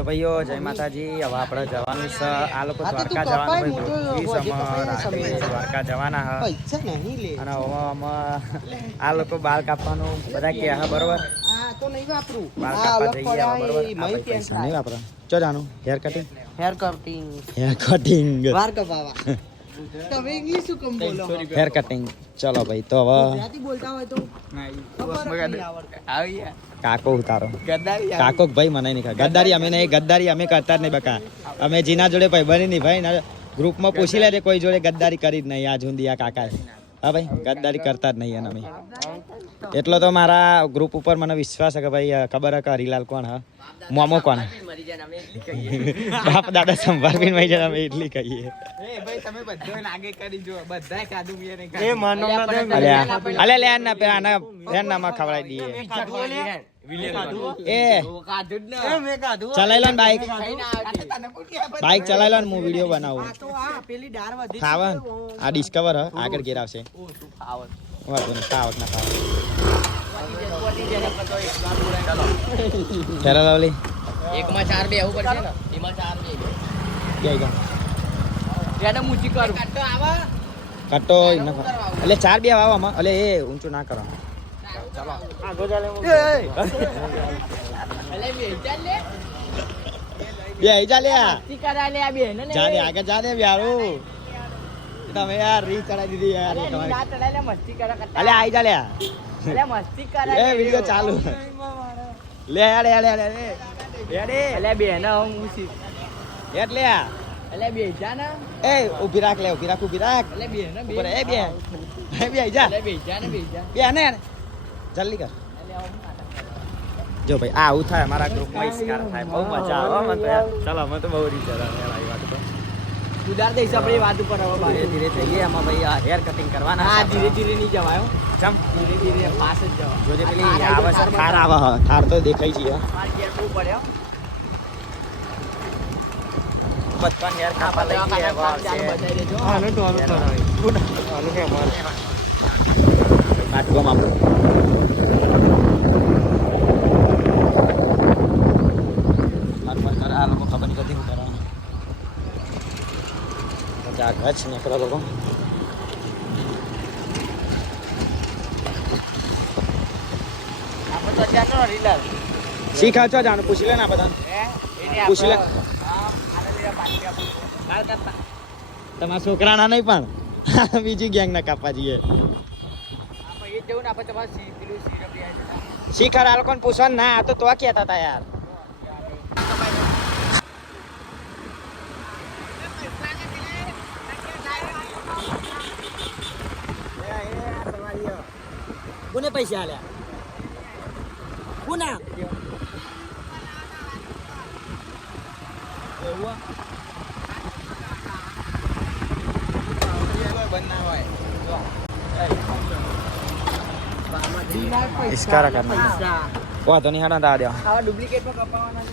તો ભાઈઓ જય માતાજી. હવે આપણે જવાનું છે, આ લોકો દ્વારકા જવાનું દ્વારકા જવાના હ અને હવે આ લોકો બાલ કાપવાનું બધા કે હા બરોબર બાલ કાપવા જઈએ બરોબર. પૈસા નહીં વાપરા. ચો જાનું હેર કટિંગ વાર કપાવા તમે ઇંગ્લિશ શું કમ બોલો હેર કટિંગ. ચલો ભાઈ તો હવે ગુજરાતી બોલતા હોય તો કાકો ઉતારો કાકો ભાઈ મને નહીં ગદ્દારી અમે નહીં ગદ્દારી અમે કરતા જ નહીં બકા. અમે જીના જોડે ભાઈ બની નહીં ભાઈ ગ્રુપમાં પૂછી લેજે કોઈ જોડે ગદ્દારી કરી જ નહીં આ જુંદી આ કાકા. હા ભાઈ ગદ્દારી કરતા જ નહીં અમે. એટલો તો મારા ગ્રુપ ઉપર મને વિશ્વાસ છે કે ભાઈ ખબર હે કે હરીલાલ કોણ હા મોમો કોણ બાપ દાદા સંભાળવીને મરી જાય અમે એટલી કહીએ. નામાં ખવડાવી દઈએ. એ ચલાવી લો ને બાઈક ચલાવી લો ને હું વિડીયો બનાવું. ખાવા આ ડિસ્કવર હ આગળ ઘેર આવશે. વાંધો નહીં ખાવક ના ખાવ. ચાલો લવલી એકમાં 4 બે આવું પડશે ને એમાં 4 બે ગયા મૂચી કરું કટ્ટો આવા કટ્ટો એટલે 4 બે આવો આમાં એટલે એ ઊંચું ના કરો. ચાલો આગો ચાલે બે ચાલે જા દે આગળ જા દે યારું તમે યાર રી ચડાવી દીધી યાર મસ્તી કરે અલે આઈ જા લે મસ્તી કરે એ વિડિયો ચાલુ લે યાર અલે બે ના હું એટલે અલે બે જા ને એ ઊભી રાખ અલે બે ને ઉપર એ બે આઈ જા અલે બે જા ને બે ને જલ્દી કર. જો ભાઈ આવું થાય અમારા ગ્રુપમાં ઇસ્કાર થાય બહુ મજા આવે મને તો યાર. ચાલો મને તો બહુ રીત આવે આ વાત તો ઉધાર દઈશ આપણે વાત ઉપર હવે ધીરે ધીરે જઈએ આમાં ભાઈ આ હેર કટિંગ કરવાના. હા ધીરે ધીરે નહીં જવાયો ચમ ધીરે પાસ જ જવા જોજે પેલી આવે છે થાર આવે હ થાર તો દેખાય છે માર ઘેર બહુ પડ્યો બચપન હેર કાપા લઈ ગયા બતાવી દેજો આનો તો આનો કે માર નાટકો માં આ લોકો ખબર નહીં કદી શું કરવાનું. જાગવા જ નીકળો લોકો. આપણે તો જાનો રીલાલ શીખા છો જાણ પૂછી લે ને આ બધાને પૂછી લે. તમારા છોકરાના નહીં પણ બીજી ગેંગ ના કાપવા જઈએ. શીખર આ લોકોને પૂછવાનું ના આ તો કહેતા હતા યાર. કોને પૈસા આલ્યા કોના ઇસ્કારા કરના વાતો નહીં હાડા દા દેવા આવા ડુપ્લિકેટ માં કપાવાના છે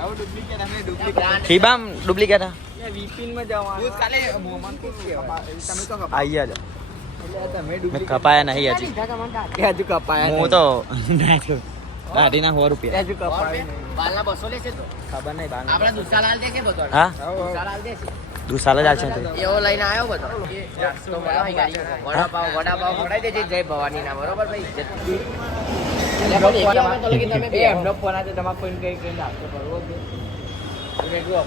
આવો ડુપ્લિકેટ અમે ડુપ્લિકેટ ખીબામ ડુપ્લિકેટ એ વીપિન માં જવાનું કાલે મોમન કો તમે તો આઈ જા એટલે તમે મેં ડુપ્લિકેટ કપાયા નહીં હજી હજુ કપાયા હું તો દાઢીના 100 રૂપિયા હજુ કપાયા બાલના 200 લેશે તો ખબર નહીં બાર આપણે દુસાલાલ દે કે બધો હા દુસાલાલ દે છે દુસાલ જ આવશે એવો લઈને આવ્યો બધો તો મારા ગાડી વડાપાવ ખવડાવી દેજે જય ભવાની ના બરોબર ભાઈ તમે બે એમનો ફોન આજે તમારે કોઈ કઈ નાસ્તો કરવો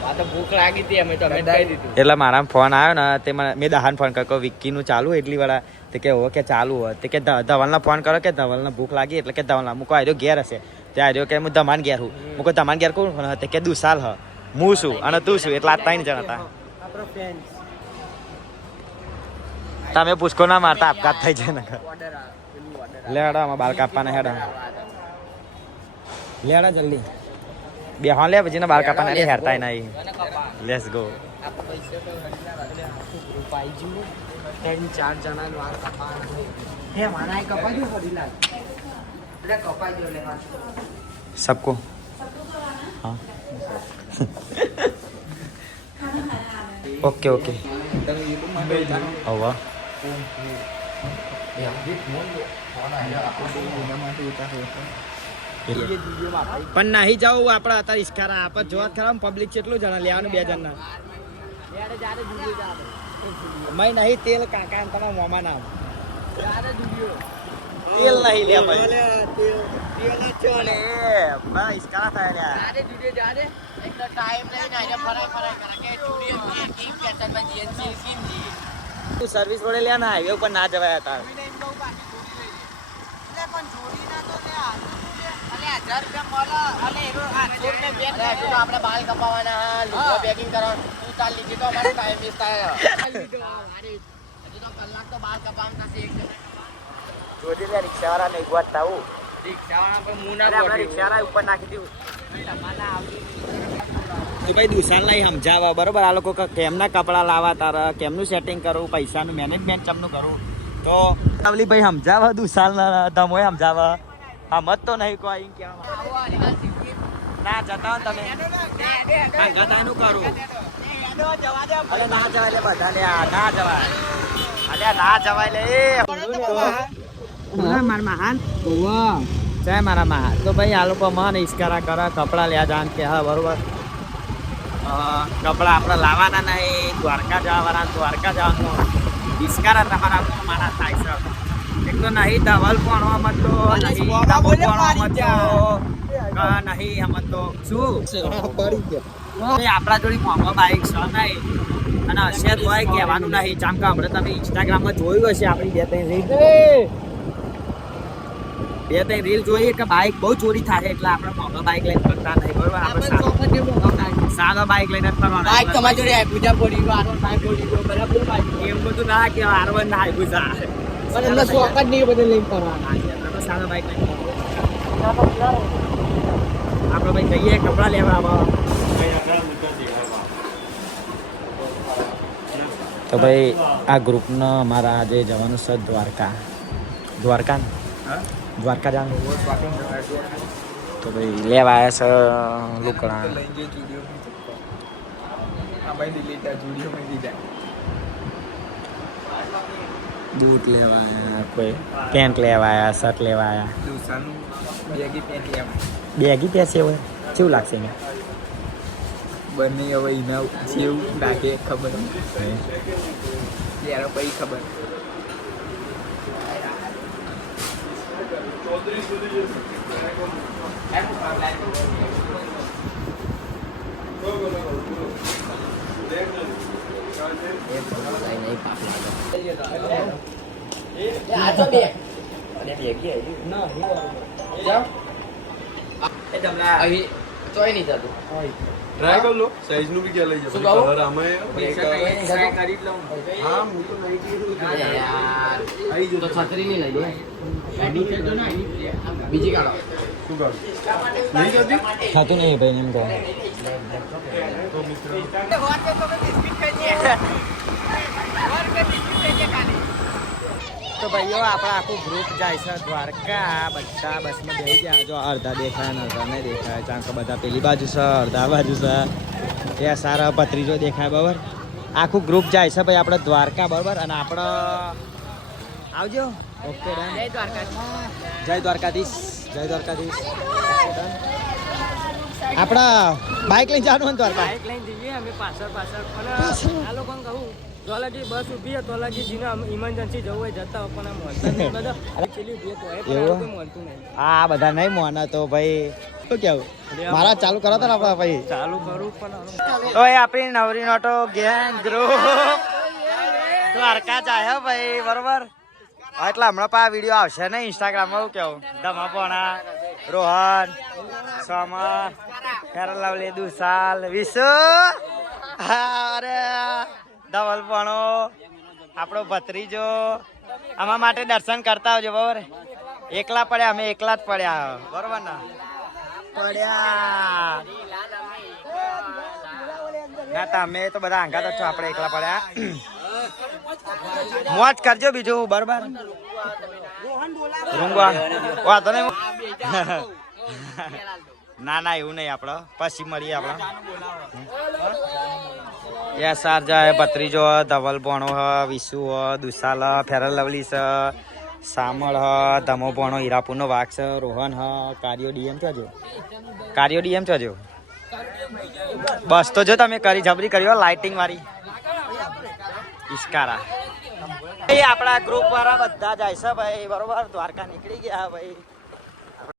આ તો ભૂખ લાગી હતી અમે તો અમે દઈ દીધું. એટલે મારા ફોન આવ્યો ને તે મેં દહાન ફોન કર્યો વિક્કીનું ચાલુ એટલી વાળા તે કે હો કે ચાલુ હોય તે કે ધવલના ફોન કરો કે ધવલને ભૂખ લાગી એટલે કે ધવલના મૂકો આવ્યો ઘેર હશે ત્યાં આવ્યો કે હું ધમાન ઘેર હું મૂકો ધમાન ઘેર કોણ તે કે દુસાલ હ હું છું અને તું છું એટલે આ 3 જણ હતા. તમે પૂછકો ના મારતા આપઘાત થઈ જાય ને લે હેડા આમાં બાલ કાપવાના હેડા લે હેડા જલ્દી બે હા લે પછી બાલ કાપવાના લે હેરતા નહીં લેટ્સ ગો. सबको हाँ ओके ओके हवा પણ નહીં જવું આપણે અત્યારે ઇસ્કારા આપણે જોવા ખરા પબ્લિક કેટલું જણા લેવાનું 2 જણના મય નહીં તેલ કાકા તમારા મોમાં નામ તેલ નહીં લે ભાઈ ઇસ્કારા થાય સર્વિસ વડે લે ના હાઈવે ઉપર ના જવાય હતા આપણે બાલ કપાવાના લુગડો પેકિંગ કરવાનું તું તાર લીધી તો અમારો ટાઈમ વેસ્ટ થાય કલાક તો બાલ કપાવવાનું થશે જોજે લે રિક્ષાવાળા નહીં ગોતતા હું રિક્ષાવાળા પણ હું ના આપણે રિક્ષાવાળા ઉપર નાખી દઉં તો ભાઈ દુસાન લઈ સમજાવવા બરોબર આ લોકો કેમના કપડા લાવવા તારા કેમનું સેટિંગ કરવું પૈસાનું મેનેજમેન્ટ ચમનું કરવું તો આવલી ભાઈ સમજાવવા દુસાન તમોય સમજાવવા મત તો નહીં કોઈ ના જતા તમે જતાનું કરું અરે ના જવાય લે બધા લે ના જવાય અરે ના જવાય લે જય મારા માં તો ભાઈ આ લોકો મને ઇસ્કારા કરે કપડા લ્યા જાણ કે હા બરોબર કપડા આપણે લાવવાના નહીં દ્વારકા જવાના દ્વારકા જવાનું ઇસ્કારા તમારા મારા થાય છે એક તો નહીં ધવલ પણ મત તો નહીં હમત તો શું આપણા જોડે મોંઘો બાઈક છે નહીં અને હશે તો હોય કહેવાનું નહીં ચામ કે હમણાં તમે ઇન્સ્ટાગ્રામમાં જોયું હશે આપણી 2-3 રીલ જોઈએ કે બાઈક બહુ ચોરી થાય એટલે આપણે મોંઘો બાઈક લઈને ફરતા નહીં બરોબર આપણે સાદો બાઈક લઈને ફરવાનું બાઈક તમારી જોડે પૂજા પડી ગયો આરો બાઈક પડી ગયો બરાબર બાઈક એમ બધું ના કહેવાય આરવન ના પૂજા પણ એમને શોખ જ નહીં બધે લઈને ફરવાના સાદો બાઈક લઈને આપણે ભાઈ જઈએ કપડાં લેવા તો ભાઈ આ ગ્રુપનો અમારા આજે જવાનું છે દ્વારકા દ્વારકા જવાનું તો ભાઈ લેવા આવ્યા છે લુકડા બૂટ લેવા આવ્યા કોઈ પેન્ટ લેવા આવ્યા શર્ટ લેવા આવ્યા બેગી પહેરશે હવે કેવું લાગશે એને બંને હવે એના જેવું લાગે ખબર યાર પછી ખબર ચોય નહીં જતું ટ્રાય કર લો સાઈઝ નું બી ક્યાં લઈ જશે કલર આમાં હા હું તો નહીં કીધું તો છત્રી નહીં લઈ બીજી કાઢો શું કર નહીં જતી થતું નહીં ભાઈ એમ કહો તો મિત્ર તો ભાઈઓ આપણા આખું ગ્રુપ જાય છે દ્વારકા બધા બસમાં બેસી ગયા જો અડધા દેખાય ને અડધા નહીં દેખાય કારણ કે બધા પેલી બાજુ છે અડધા બાજુ છે ત્યાં સારા પત્રીજો દેખાય બરાબર આખું ગ્રુપ જાય છે ભાઈ આપણે દ્વારકા બરાબર અને આપણે આવજો ઓકે ડન જય દ્વારકાધીશ જય દ્વારકાધીશ આપણા બાઇક લઈને જવાનું દ્વારકા બાઇક લઈને જઈએ અમે પાછળ પણ આ લોકોને કહું તોલાજી બસ ઊભી છે તોલાજી જીને ઇમરજન્સી જવું હોય જતા પણ આ મળતા નહીં બધા પેલી ઊભી તો હોય પણ કોઈ મળતું નહીં આ બધા નહીં મોના તો ભાઈ શું કેવું મારા ચાલુ કરો તો ને આપણા ભાઈ ચાલુ કરું પણ તો એ આપણી નવરી નોટો ગેંગ ગ્રુપ દ્વારકા જાય ભાઈ બરોબર એટલે હમણાં પા વિડીયો આવશે ને ઇન્સ્ટાગ્રામમાં એવું કેવું ધમાપોણા રોહન સોમા ફેરન લવલી દુસાલ વિશુ અરે ધવલપણો આપણો ભત્રીજો આમાં માટે દર્શન કરતા આવજો બરોબર એકલા પડ્યા અમે એકલા જ પડ્યા બરોબર ને પડ્યા ના તમે તો બધા આંગા તો છો આપણે એકલા પડ્યા મોજ કરજો બીજું બરોબર વાતો નહીં ના ના એવું નહીં આપડે પછી મળીએ આપડે યસ સાર જાય ભત્રીજો ધવલ ભણો હ વિશુ હ દુસાલ ફેરલ લવલી છે સામળ હ ધમો ભણો હીરાપુરનો વાઘ છે રોહન હ કાર્યો ડીએમ છો જો કાર્યો ડીએમ છો જો બસ તો જો તમે કરી જબરી કરી લાઇટિંગ વાળી ઇસ્કારા આપણા ગ્રુપ વાળા બધા જાય છે ભાઈ બરોબર દ્વારકા નીકળી ગયા ભાઈ